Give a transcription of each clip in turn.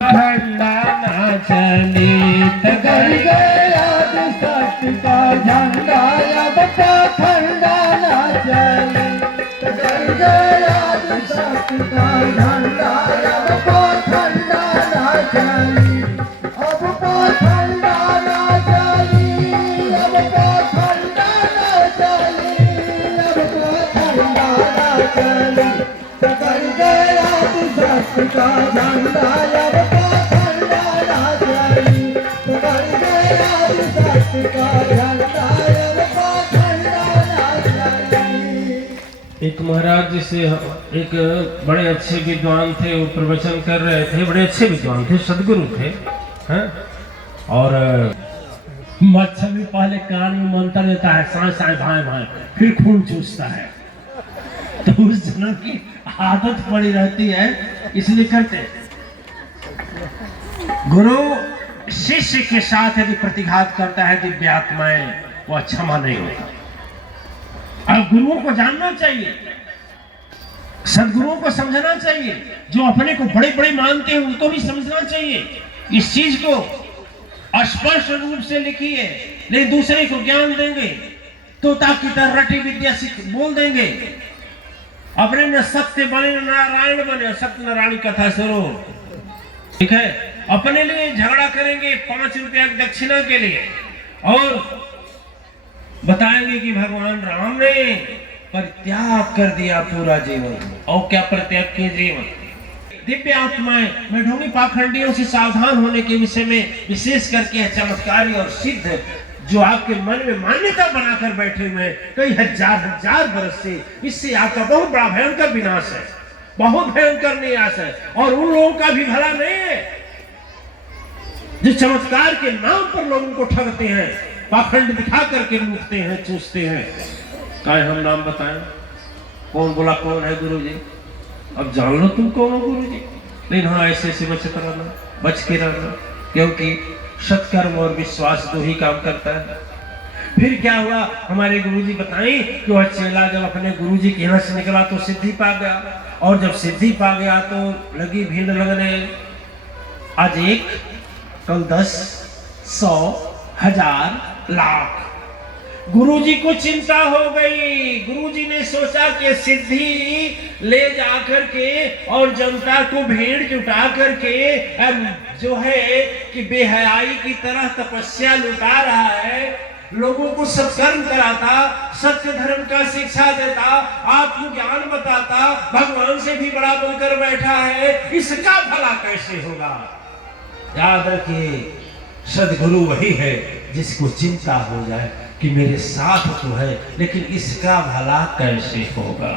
झंडा ना चले कर गया सत्य का झंडा अब पाखंडा ना चले। कर गया सत्य का झंडा अब पाखंडा ना चले। अब पाखंडा ना चले। अब पाखंडा ना चले। अब पाखंडा ना चले। कर गया सत्य का झंडा अब पाखंडा ना चले। कर गया सत्य का झंडा अब पाखंडा ना चले। एक महाराज जी से एक बड़े अच्छे विद्वान थे, वो प्रवचन कर रहे थे, बड़े अच्छे विद्वान थे, सदगुरु थे, हैं? और मच्छर भी पहले कान में मंत्र देता है, सांस सांस भाए भाए, फिर खून चूसता है। तो उस जन्म की आदत पड़ी रहती है, इसलिए करते हैं। गुरु शिष्य के साथ यदि प्रतिघात करता है दिव्य आत्माएं, वह क्षमा नहीं होता। अब गुरुओं को जानना चाहिए, सदगुरुओं को समझना चाहिए, जो अपने को बड़े बड़े मानते हैं उनको भी समझना चाहिए। इस चीज को स्पष्ट रूप से लिखिए, लेकिन दूसरे को ज्ञान देंगे तो ताकि रटी विद्या बोल देंगे। अपने न सत्य बने न नारायण बने, सत्य नारायण कथा सुनो, ठीक है। अपने लिए झगड़ा करेंगे 5 रुपया दक्षिणा के लिए, और बताएंगे कि भगवान राम ने परित्याग कर दिया पूरा जीवन। और क्या परित्याग किए जीवन? दिव्य आत्माएं मैं ढोंगी पाखंडियों से सावधान होने के विषय में विशेष करके चमत्कारी और सिद्ध जो आपके मन में मान्यता बनाकर बैठे हुए कई हजार वर्ष से, इससे आपका बहुत बड़ा भयंकर विनाश है, बहुत भयंकर निराश है। और उन लोगों का भी भला नहीं है जो चमत्कार के नाम पर लोगों को ठगते हैं, पाखंड दिखा करके लूटते हैं, चूसते हैं। काहे हम नाम बताएं? कौन बोला कौन है गुरु जी? अब जान लो तुम कौन हो गुरु जी। लेकिन हाँ, ऐसे बचत रहना, बच के रहना, क्योंकि सत्कर्म और विश्वास दो ही काम करता है। फिर क्या हुआ? हमारे गुरुजी बताएं कि वह चेला जब अपने गुरुजी के यहाँ से निकला तो सिद्धि पा गया, और जब सिद्धि पा गया तो लगी भीड़ लगने। आज 1, कल 10, 100, 1000, लाख। गुरुजी को चिंता हो गई। गुरुजी ने सोचा कि सिद्धि ले जाकर के और जनता को भीड़ जुटा करके जो है कि बेहयाई की तरह तपस्या लुटा रहा है, लोगों को सत्कर्म कराता, सत्य धर्म का शिक्षा देता, आत्मज्ञान बताता, भगवान से भी बड़ा बनकर बैठा है, इसका भला कैसे होगा? याद रखिए, सदगुरु वही है जिसको चिंता हो जाए कि मेरे साथ तो है, लेकिन इसका भला कैसे होगा?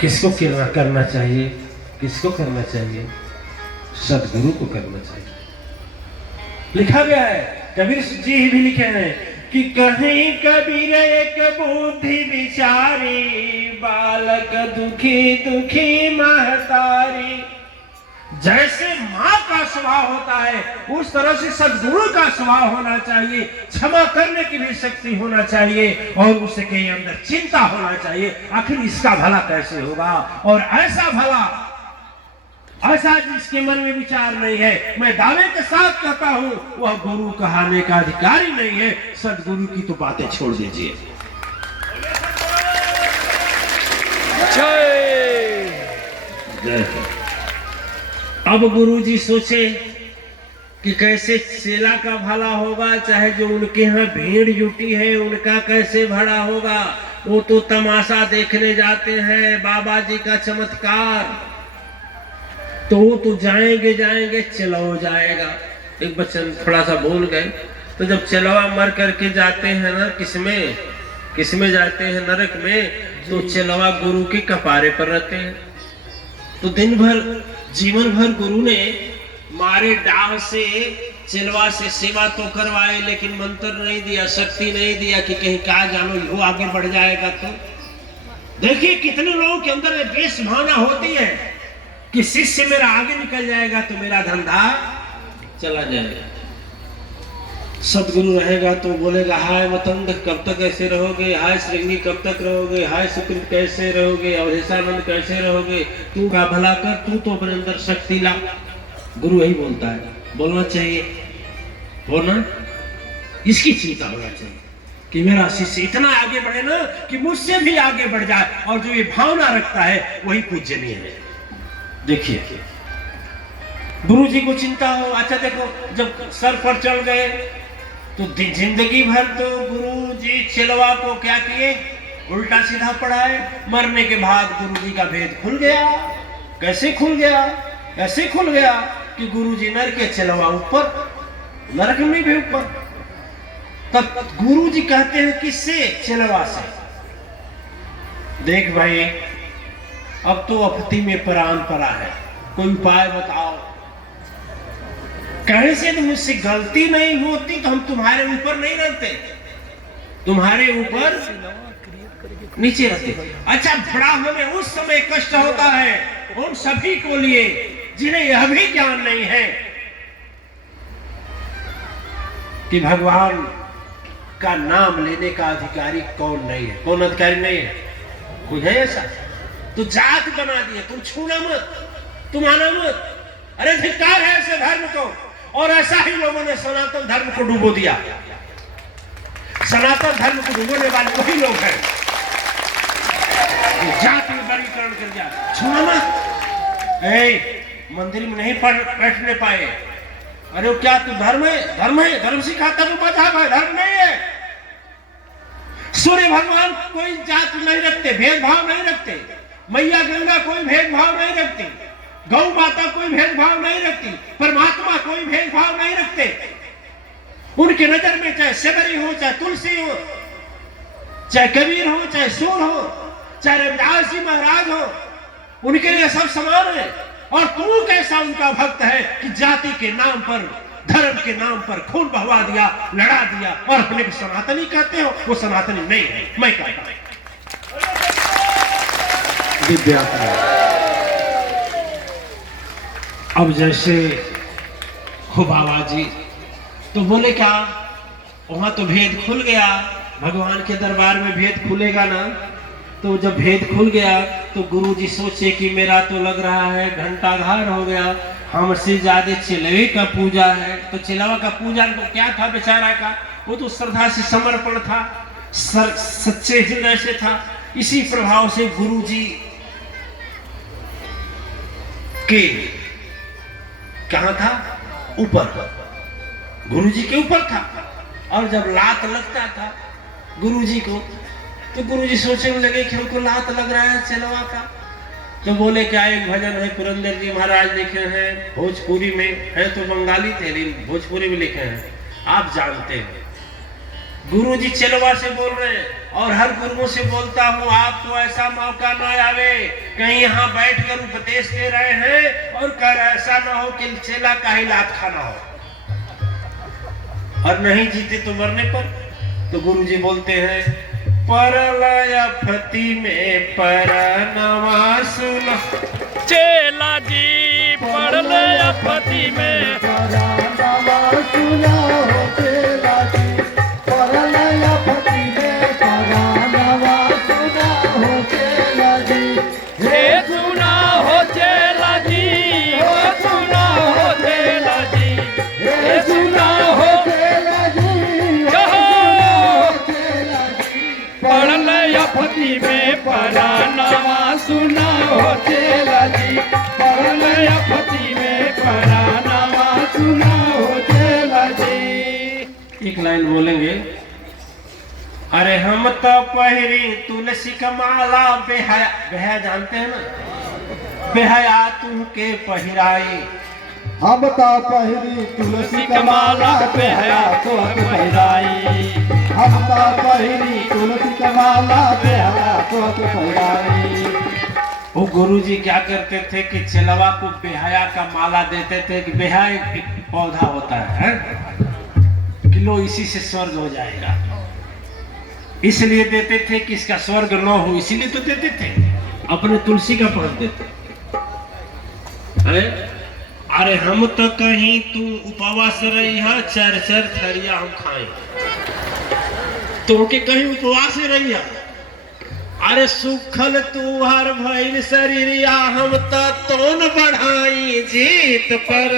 किसको करना चाहिए? किसको करना चाहिए? सदगुरु को करना चाहिए। लिखा गया है, कबीर जी भी लिखे हैं कि कहीं कबीर एक बुद्धि विचारी, बालक दुखी दुखी महतारी। जैसे माँ का स्वभाव होता है उस तरह से सदगुरु का स्वभाव होना चाहिए, क्षमा करने की भी शक्ति होना चाहिए, और उसके अंदर चिंता होना चाहिए, आखिर इसका भला कैसे होगा? और ऐसा भला, ऐसा जिसके मन में विचार नहीं है, मैं दावे के साथ कहता हूं वह गुरु कहाने का अधिकारी नहीं है। सदगुरु की तो बातें छोड़ दीजिए। अब गुरुजी सोचे कि कैसे चेला का भला होगा, चाहे जो उनके यहाँ भीड़ जुटी है उनका कैसे भला होगा। वो तो तमाशा देखने जाते हैं, बाबा जी का चमत्कार, तो वो तो जाएंगे चला हो जाएगा। एक बच्चन थोड़ा सा भूल गए, तो जब चलवा मर करके जाते हैं ना, किसमें जाते हैं? नरक में। तो चलवा गुरु के कपारे पर रहते हैं। तो दिन भर जीवन भर गुरु ने मारे डाह से चलवा से सेवा तो करवाए, लेकिन मंत्र नहीं दिया, शक्ति नहीं दिया कि कहीं क्या जानो वो आगे बढ़ जाएगा। तो देखिए कितने लोगों के अंदर बेश भावना होती है कि शिष्य मेरा आगे निकल जाएगा तो मेरा धंधा चला जाएगा। सदगुरु रहेगा तो बोलेगा हाय मतंग कब तक ऐसे रहोगे, हाय श्रृंगी कब तक रहोगे, हाय सुकृत कैसे रहोगे, अवधेशानंद कैसे रहोगे, तू का भला कर, तू तो अपने अंदर शक्ति ला। गुरु यही बोलता है, बोलना चाहिए, होना इसकी चिंता होना चाहिए कि मेरा शिष्य इतना आगे बढ़े ना कि मुझसे भी आगे बढ़ जाए, और जो ये भावना रखता है वही पूजनीय है। देखिए गुरु जी को चिंता हो, अच्छा देखो जब सर पर चढ़ गए तो जिंदगी भर तो गुरु जी चिलवा को क्या किए, उल्टा सीधा पढ़ाए। मरने के बाद गुरु जी का भेद खुल गया। कैसे खुल गया? कैसे खुल गया कि गुरु जी नर के चिलवा ऊपर, नरक में भी ऊपर। तब गुरु जी कहते हैं किससे? चिलवा से। देख भाई अब तो अफती में प्राण पड़ा है, कोई उपाय बताओ। कहे से तो मुझसे गलती नहीं होती तो हम तुम्हारे ऊपर नहीं रहते, तुम्हारे ऊपर नीचे रहते। अच्छा बड़ा हमें उस समय कष्ट होता है उन सभी को लिए जिन्हें यह भी ज्ञान नहीं है कि भगवान का नाम लेने का अधिकारी कौन नहीं है। कौन अधिकारी नहीं है? कोई है ऐसा? तो जात बना दिए, तुम छूना मत, तुम आना मत। अरे धिक्कार है ऐसे धर्म को। और ऐसा ही लोगों ने सनातन धर्म को डुबो दिया। सनातन धर्म को डुबोने वाले वही लोग हैं जात में वर्गीकरण कर दिया। छूना मत, मंदिर में नहीं बैठने पाए। अरे वो क्या तू धर्म है? धर्म है, धर्म सिखाता तो मजहब है, धर्म नहीं है। सूर्य भगवान कोई जात नहीं रखते, भेदभाव नहीं रखते। मैया गंगा कोई भेदभाव नहीं रखती, गौ माता कोई भेदभाव नहीं रखती, परमात्मा कोई भेदभाव नहीं रखते। उनके नजर में चाहे शबरी हो, चाहे तुलसी हो, चाहे कबीर हो, चाहे सूर हो, चाहे रविदास जी महाराज हो, उनके लिए सब समान है। और तू कैसा उनका भक्त है कि जाति के नाम पर, धर्म के नाम पर खून बहवा दिया, लड़ा दिया और अपने को सनातनी कहते हो? वो सनातनी नहीं है, मैं कहता हूं। अब जैसे हो बाबा जी तो बोले क्या, वहां तो भेद खुल गया, भगवान के दरबार में भेद खुलेगा ना। तो जब भेद खुल गया तो गुरु जी सोचे कि मेरा तो लग रहा है घंटाघर हो गया, हमसे ज्यादा चिलवे का पूजा है। तो चिलवा का पूजा तो क्या था बेचारा का, वो तो श्रद्धा से समर्पण था, सच्चे हृदय से था। इसी प्रभाव से गुरु जी के कहां था? ऊपर, गुरु जी के ऊपर था। और जब लात लगता था गुरु जी को तो गुरु जी सोचने लगे कि हमको लात लग रहा है चिलवा का। तो बोले क्या, एक भजन है पुरंदर जी महाराज लिखे हैं, भोजपुरी में है, तो बंगाली थे लेकिन भोजपुरी में लिखे हैं, आप जानते हैं। गुरु जी चिलवा से बोल रहे हैं और हर गुरुओं से बोलता हूं, आपको ऐसा मौका ना आवे कहीं यहाँ बैठकर उपदेश दे रहे हैं और कर ऐसा ना हो कि चेला का ही लात खाना हो, और नहीं जीते तो मरने पर। तो गुरु जी बोलते हैं, परलय फति में परनवा सुना, चेला जी परलय फति में परनवा सुना हो, चेला जी परलय फति में परनवा सुना हो, चेला जी। हे सुना हो चेला जी, हो सुना हो चेला जी, हे सुना हो चेला जी, कहो चेला जी। परलय फति में परनवा सुना हो चेला जी, परलय फति में परनवा सुना हो चेला जी। एक लाइन बोलेंगे, अरे हम तो पहरी तुलसी का माला, बेहया, बेहया जानते हैं ना, बेहया तुमके पहिराई। हम तो पहिरी तुलसी का माला, बेहया तोहके पहिराई। हम तो पहिरी तुलसी का माला, बेहया तोहके पहिराई। वो गुरु जी क्या करते थे कि चिलवा को बेहया का माला देते थे कि बेहया एक पौधा होता है कि लो इसी से स्वर्ग हो जाएगा, इसलिए देते थे कि इसका स्वर्ग न हो, इसीलिए तो देते थे। अपने तुलसी का पढ़ते थे। अरे हम तो कहीं तू उपवास रही है, चर चर थरिया हम खाए, तुमके कहीं उपवास रही है। अरे सुखल तू हर भइल शरीरिया, हम तो तोन बढ़ाई जीत पर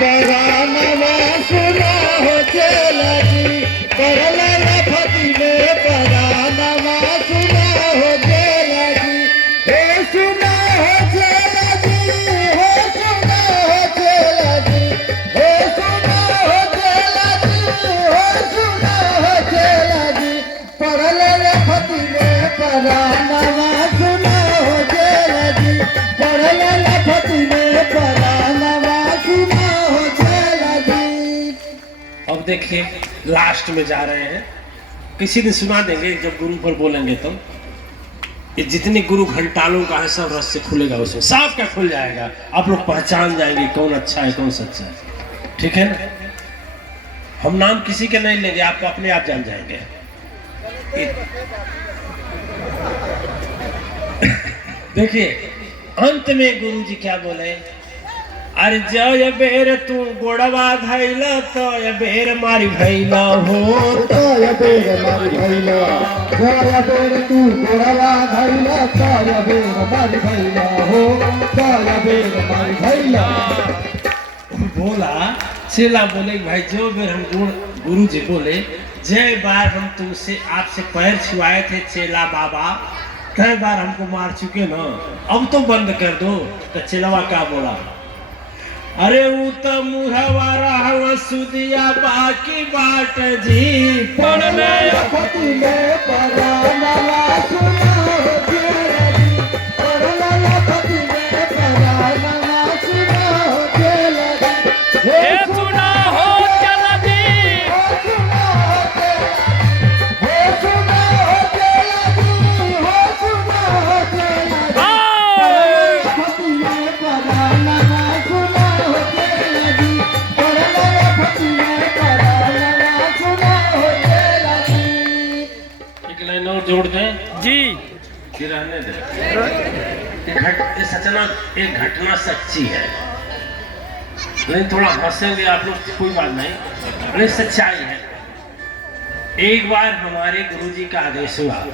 परानवा सुना हो चला जी, परला लफती में परानवा सुना हो चला जी, हे सुना हो चला जी, हे सुना हो चला जी, हे सुना हो चला जी, हे सुना हो चला जी, परला लफती में परानवा सुना हो चला जी, परला लफती में परानवा सुना हो चला जी। अब देखिए लास्ट में जा रहे हैं, किसी दिन सुना देंगे जब गुरु पर बोलेंगे तो। ये जितनी गुरु घंटालों का है सब रस से खुलेगा, उसमें सब क्या खुल जाएगा, आप लोग पहचान जाएंगे कौन अच्छा है कौन सच्चा है। ठीक है ना? हम नाम किसी के नहीं लेंगे, आपको अपने आप जान जाएंगे। देखिए अंत में गुरु जी क्या बोले, अरे जय बेर तू गोड़वा धैला तो ये बेर मारी भैला हो, ताया बेर मारी भैला, ताया बेर तू गोड़वा धैला, ताया बेर मारी भैला हो, ताया बेर मारी भैला। बोला चेला बोले भाई जो बेर हम गुरु जी बोले जय बार हम तुमसे आपसे पैर छुआए थे चेला बाबा, कई बार हमको मार चुके ना, अब तो बंद कर दो। तो चेलावा क्या बोला, अरे वो तो मुहवा रहा सुदिया बाकी बाट जी पढ़ने फती में परानवा सुना हो चला जी, परला फती में परानवा सुना हो चला जी, हे सुना हो चला जी, हे सुना हो चला जी, हे सुना हो चला जी, आओ। फती में परानवा सुना हो चला जी, परला फती में परानवा सुना हो चला जी। एक लाइन और जोड़ दें जी फिर रहने दे। ये सचना एक घटना सच्ची है, लेकिन थोड़ा हंसेंगे आप लोग कोई बात नहीं, लेकिन सच्चाई है। एक बार हमारे गुरुजी का आदेश हुआ,